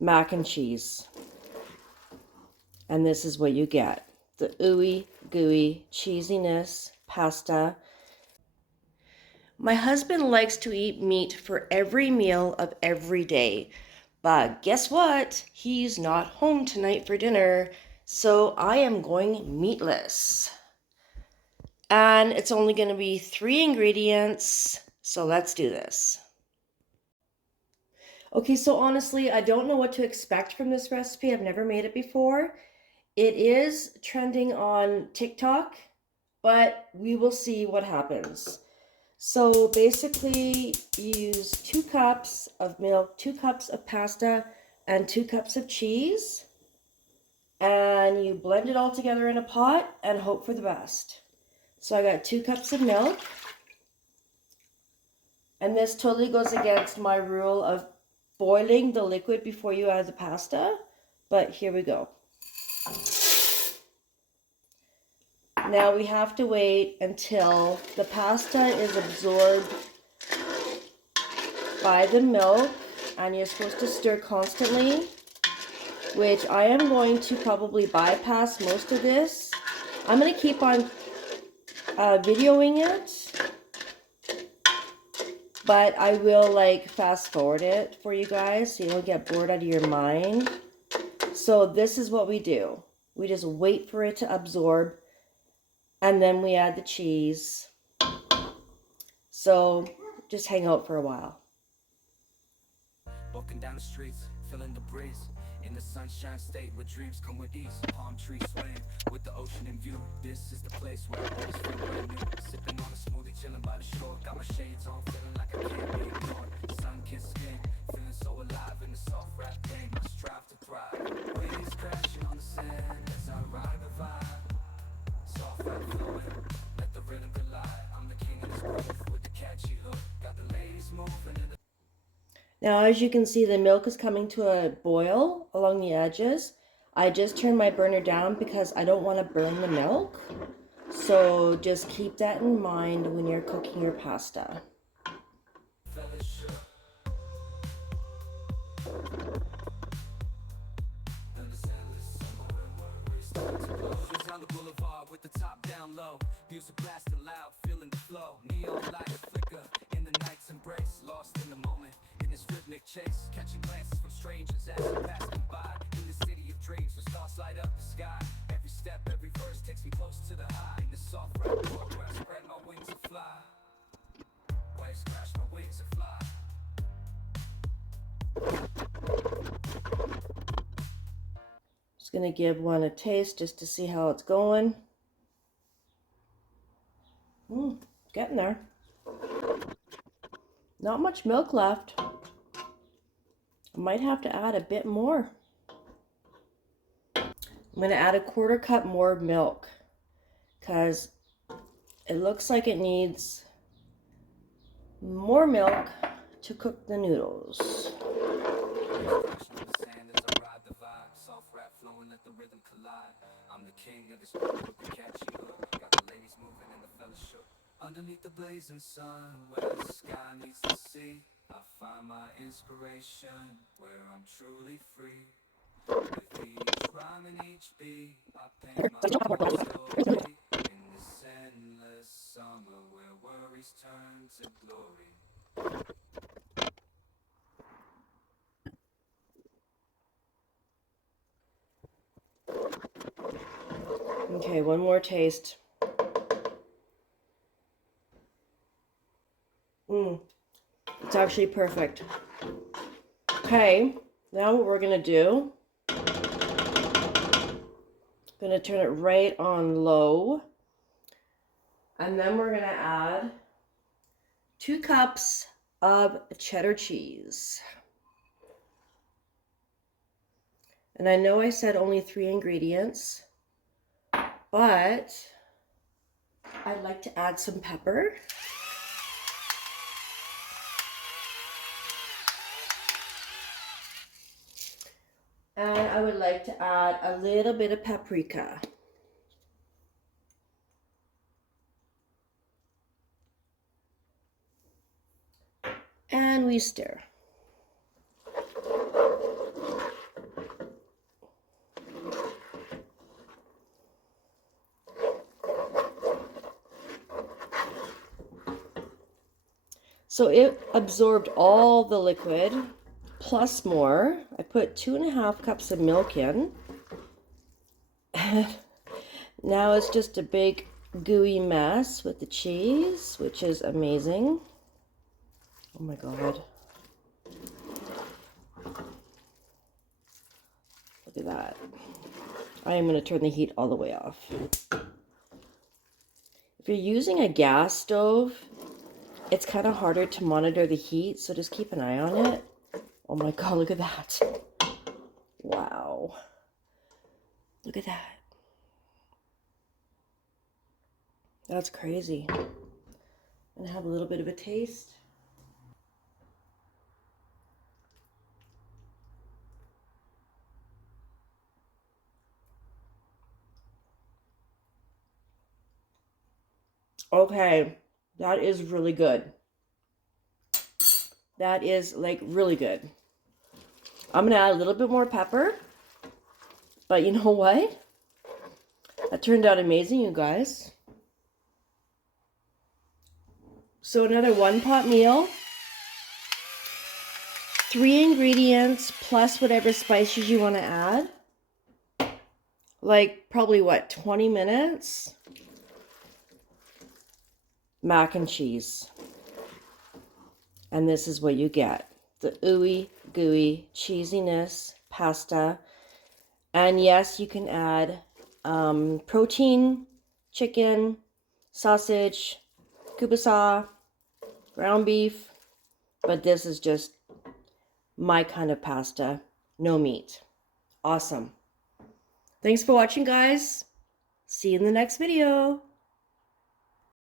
mac and cheese. And this is what you get. The ooey gooey cheesiness pasta. My husband likes to eat meat for every meal of every day. But guess what? He's not home tonight for dinner, so I am going meatless. And it's only going to be 3 ingredients, so let's do this. Okay, so honestly, I don't know what to expect from this recipe. I've never made it before. It is trending on TikTok, but we will see what happens. So basically, you use 2 cups of milk, 2 cups of pasta, and 2 cups of cheese. And you blend it all together in a pot and hope for the best. So I got 2 cups of milk. And this totally goes against my rule of boiling the liquid before you add the pasta. But here we go. Now we have to wait until the pasta is absorbed by the milk, and you're supposed to stir constantly, which I am going to probably bypass most of this. I'm going to keep on videoing it, but I will like fast forward it for you guys so you don't get bored out of your mind. So this is what we do. We just wait for it to absorb, and then we add the cheese. So just hang out for a while. Walking down the streets, feeling the breeze. In the sunshine state where dreams come with ease. Palm trees swaying with the ocean in view. This is the place where I always feel brand new. Sipping on a smoothie, chilling by the shore. Got my shades on, feeling like I can't be ignored. Sun-kissed skin, feeling so alive in the soft rap game. I strive to thrive. Waves crashing on the sand as I ride the vibe. Soft rap flowing, let the rhythm collide. I'm the king of this groove with the catchy hook. Got the ladies moving to the Now, as you can see, the milk is coming to a boil along the edges. I just turned my burner down because I don't want to burn the milk. So just keep that in mind when you're cooking your pasta. fellowship. On the boulevard with the top down low, music blasting loud, feeling the flow. Neon lights flicker in the night's embrace, lost in the moment in this rhythmic chase, catching glances from strangers as they pass me by. In the city of dreams, where stars light up the sky. Every step, every verse takes me close to the high. In the soft rap world where I spread my wings and fly. Waves crash, my wings and fly. Just gonna give one a taste just to see how it's going. Getting there. Not much milk left. I might have to add a bit more. I'm gonna add a 1/4 cup more milk because it looks like it needs more milk to cook the noodles. I'm the king of this group with the catchy hook. Got the ladies moving in the fellowship. Underneath the blazing sun, where the sky meets the sea, I find my inspiration, where I'm truly free. With each rhyme and each beat, I paint my own story. In this endless summer, where worries turn to glory. Okay, one more taste. It's actually perfect. Okay, now what we're gonna do, gonna turn it right on low, and then we're gonna add 2 cups of cheddar cheese. And I know I said only 3 ingredients, but I'd like to add some pepper. And I would like to add a little bit of paprika. And we stir. So it absorbed all the liquid plus more. I put 2.5 cups of milk in. Now it's just a big gooey mess with the cheese, which is amazing. Oh my God. Look at that. I am going to turn the heat all the way off. If you're using a gas stove, it's kind of harder to monitor the heat, so just keep an eye on it. Oh my God, look at that. Wow. Look at that. That's crazy. I'm gonna have a little bit of a taste. Okay, that is really good. That is like really good. I'm gonna add a little bit more pepper, but you know what? That turned out amazing, you guys. So another 1-pot meal, 3 ingredients plus whatever spices you want to add. Like probably what, 20 minutes? Mac and cheese. And this is what you get. The ooey gooey cheesiness pasta. And yes, you can add protein, chicken, sausage, kielbasa, ground beef, but this is just my kind of pasta, no meat. Awesome. Thanks for watching, guys. See you in the next video.